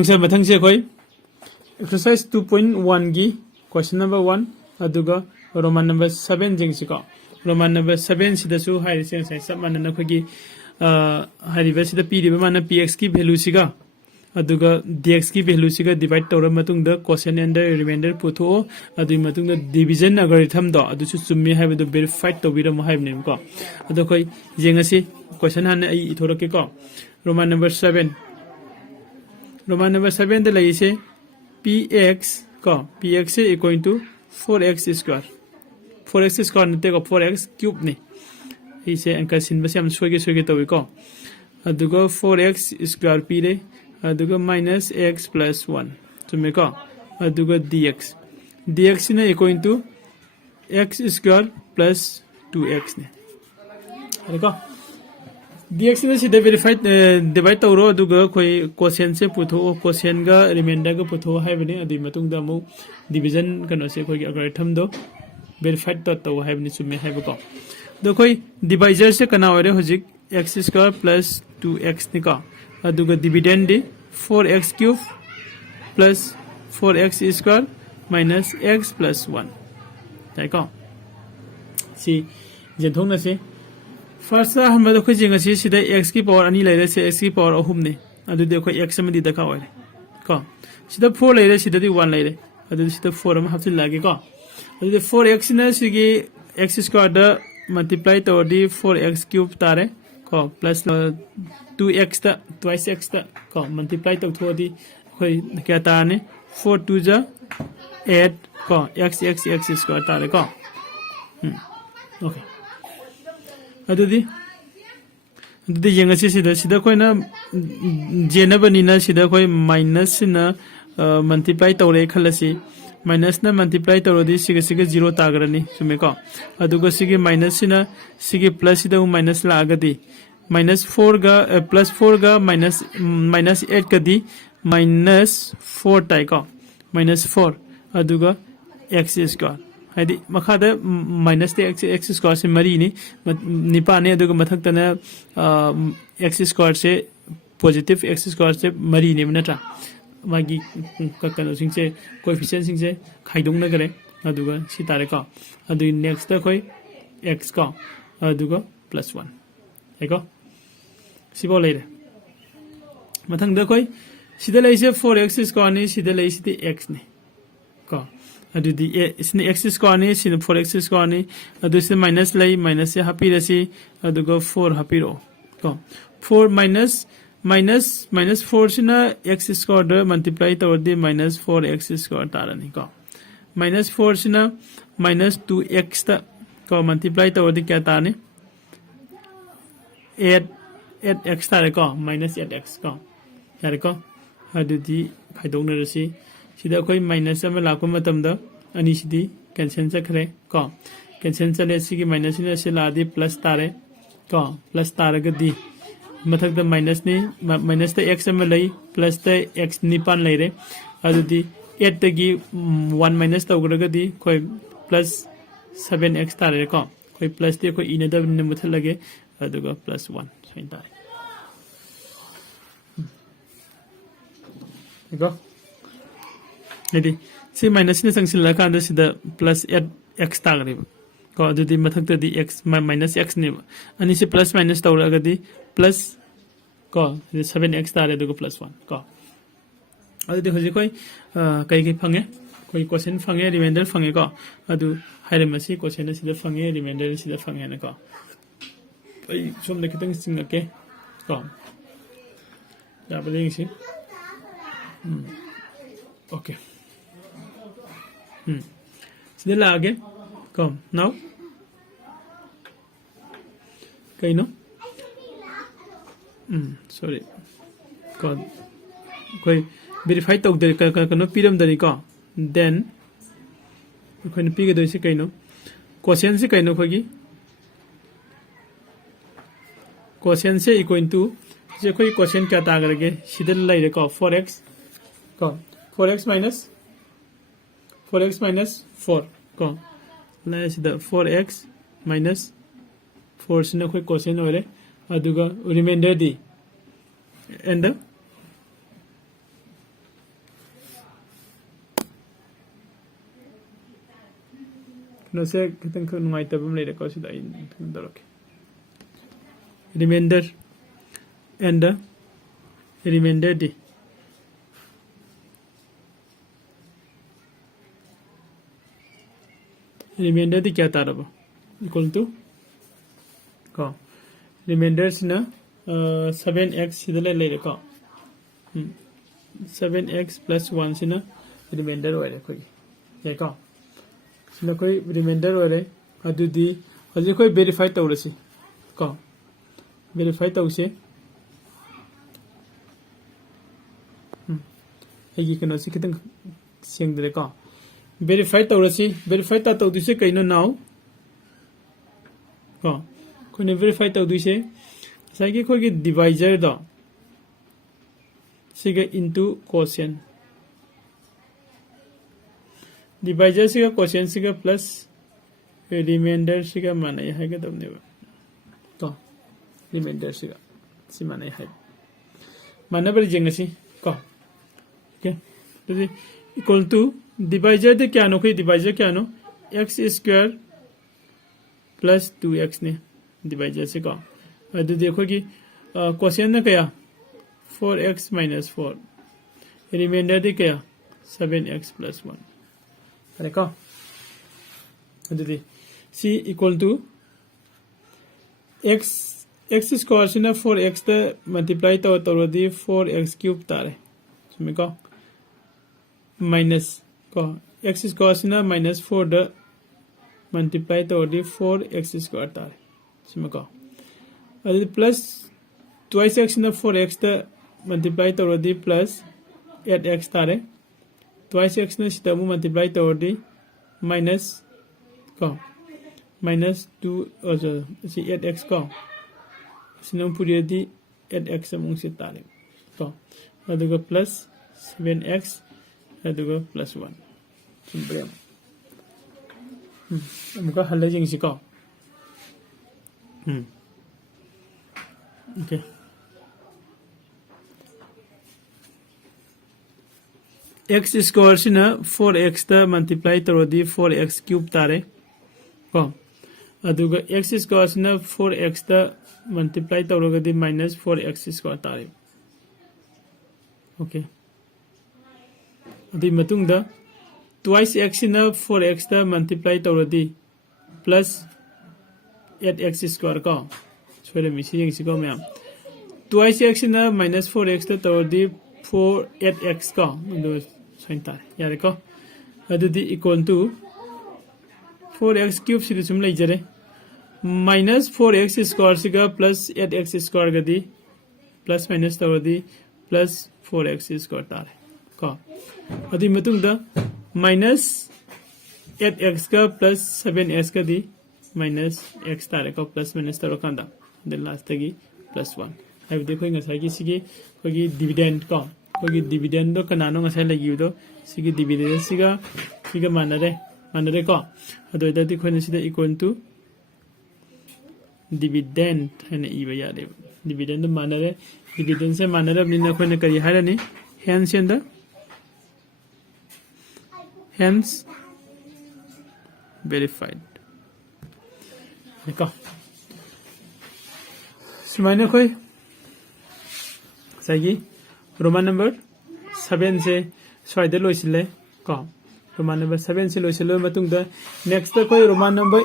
ngang mathang se khoi exercise 2.1 gi question number 1 aduga roman number 7 jing si ko roman number 7 sida su hai se sai sab man na khogi hari ba sida p riba man px ki value siga aduga dx ki value siga divide tawra matung da quotient and the remainder putho adu matung da division algorithm do adu su chummi hai ba verified to bira mo hai ne ko adu khoi jengasi question han ai ithora ke ko roman number 7 roman number 7 da lai se px ko px is equal to 4x square 4x square nte ko 4x cube ne ise anka sin ba sam soge to ko aduga 4x square p re aduga minus x plus 1 chume ko aduga dx dx is equal to x square plus 2x ne ko dx is sida verified divide tawro aduga khoi quotient se putho quotient ga remainder ga putho hai bani adi matung da mu division kano se khoi algorithm do verified to hai bani chume hai ba ko do khoi divisor se kana ore hojik x square plus 2x ni ka aduga dividend di 4x cube plus 4x square minus x plus 1 tai ko si jenthong na se first हम लोग को जिंगा सी सीधा x की power अनि ले रहे से x की पावर अहुम ने अदु देखो x में दी दका वाले को सीधा 4 ले रहे सीधा दी 1 ले रहे अदु सीधा 4 हम हाफ से लागे को अदु 4x ने सीगे x स्क्वायर द मल्टीप्लाई तो दी 4x क्यूब तारे को प्लस 2x ता twice x ता को मल्टीप्लाई तो थो दी कोई क्या ताने 4 2 जा 8 को x स्क्वायर तारे को okay adudi yengasi sida koi na jenabani na sida koi minus na multiply tawre khalasi minus na multiply tawrodi siga 0 tagrani sume ko aduga sige minus na sige plus da minus la agadi minus 4 ga plus 4 ga minus 8 ka di minus 4 tai ko minus 4 aduga x square हाइदी मखादा minus ते x square से मरी नि Nipah ने अदुग मथक तना x square से positive x square से मरी ने नत्रा मागी ककनो सिंग से कोएफिशिएंट सिंग से खाइदोंग न करे अदुग सि तारे को अदु नेक्स्ट ता कोई x को अदुग +1 हेको सिबो लेरे मथंग द कोई सिदा लेसे 4x स्क्वायर ने सिदा लेसे x ने को adudi isne x square ni sin 4x square ni adu se minus lai minus se happy rasi adugo 4 happy ro ko 4 minus 4 sina x square da multiply tawdi minus 4x square tarani ko minus 4 sina minus 2x ta ko multiply tawdi kya tane 8x tare ko minus 8x ko yare ko adudi khaidong na rasi sida koi minus ama lakwa matam da ani sidi cancel chakre ko cancel chale sigi minus ni se la di plus tare ko plus tare ga di mathak da minus ni minus ta x ama lai plus ta x ni pan lai re adu di 8 ta gi 1 minus ta ugra ga di koi plus 7x tare ko koi plus di koi ina da ni mathal lage adu ga plus 1 sain tare go Jadi si minus ni sang sila kan sida plus x tagri ko adudi mathak ta di x minus x ni ani si plus minus tawra ga di plus ko 7x tare du plus 1 ko adudi hoji koi kai phange koi question phange remainder phange ko adu haire masi question sida phange remainder sida phange na ko ai som de kitang singa ke ko ya bading si okay sida lage come now kai no sorry god koi verify tok de ka no piram dari ko then koi no pi ga do se kai no question se kai no khogi question se equal to je koi question kya ta garage sida lai re ko 4x ko 4x minus 4 ko let's the 4x minus 4 sina koi cosine ore aduga remainder di and the no se kitang nungai tabam le ko sida in dorok remainder and the remainder d remainder di kya tarabo equal to ko remainder sina 7x sidale le ko 7x plus 1 sina remainder wale ko ye ko sina koi remainder wale adu di haji koi verify tawrasi ko verify tawse egi kano si kitang sing dire ko verify tawrasi verify ta tawdise kaino now ko kone verify tawdise sai ki khoi divisor da siga into quotient divisor siga quotient siga plus remainder siga manai hai ga damne to remainder siga si manai hai manabari jengasi ko okay to equal to divisor de kya no koi divisor kya no x square plus 2x ne divisor se ko adu dekho ki quotient na kaya 4x minus 4 remainder de kaya 7x plus 1 are ko adu de c equal to x square sina 4x ta multiply to di 4x cube tare sumi ko minus ko x square sina minus 4 da multiply to di 4x square tare sumi ko adu plus twice x sina 4x da multiply to di plus 8x tare twice x na sita mu multiply to di minus ko minus 2 also si 8x ko sinang puri di 8x among si tare ko aduga plus 7x aduga plus 1 simple amuka hal jing si ko okay x square sina 4x ta multiply tarodi 4x cube tare ko aduga x square sina 4x ta multiply tarogadi minus 4x square tare okay adi matung da twice x sina 4x ta multiply tarodi plus 8x square ko sore misi jing si ko myam twice x sina minus 4x ta tarodi 8x ko ndo saintar yare ko adu di equal to 4x cube si sum lai jare minus 4x square siga plus 8x square gadi plus minus tawadi plus 4x square tar ko adi matung da minus 8x ka plus 7x ka di minus x tar ko plus minus taro kanda the last tagi plus 1 hai dekho ngasai gi sigi kogi dividend ko kogi dividend do kanano ngasai lagi do sigi dividend siga manare ko ado da di khone sida equal to dividend hena iba yare dividend manare dividend se manare abnina khone kari harani hence and hence verified ko sumaina khoi sagi roman number 7 se swaide loisile ko roman number 7 se loisile matung da next khoi roman number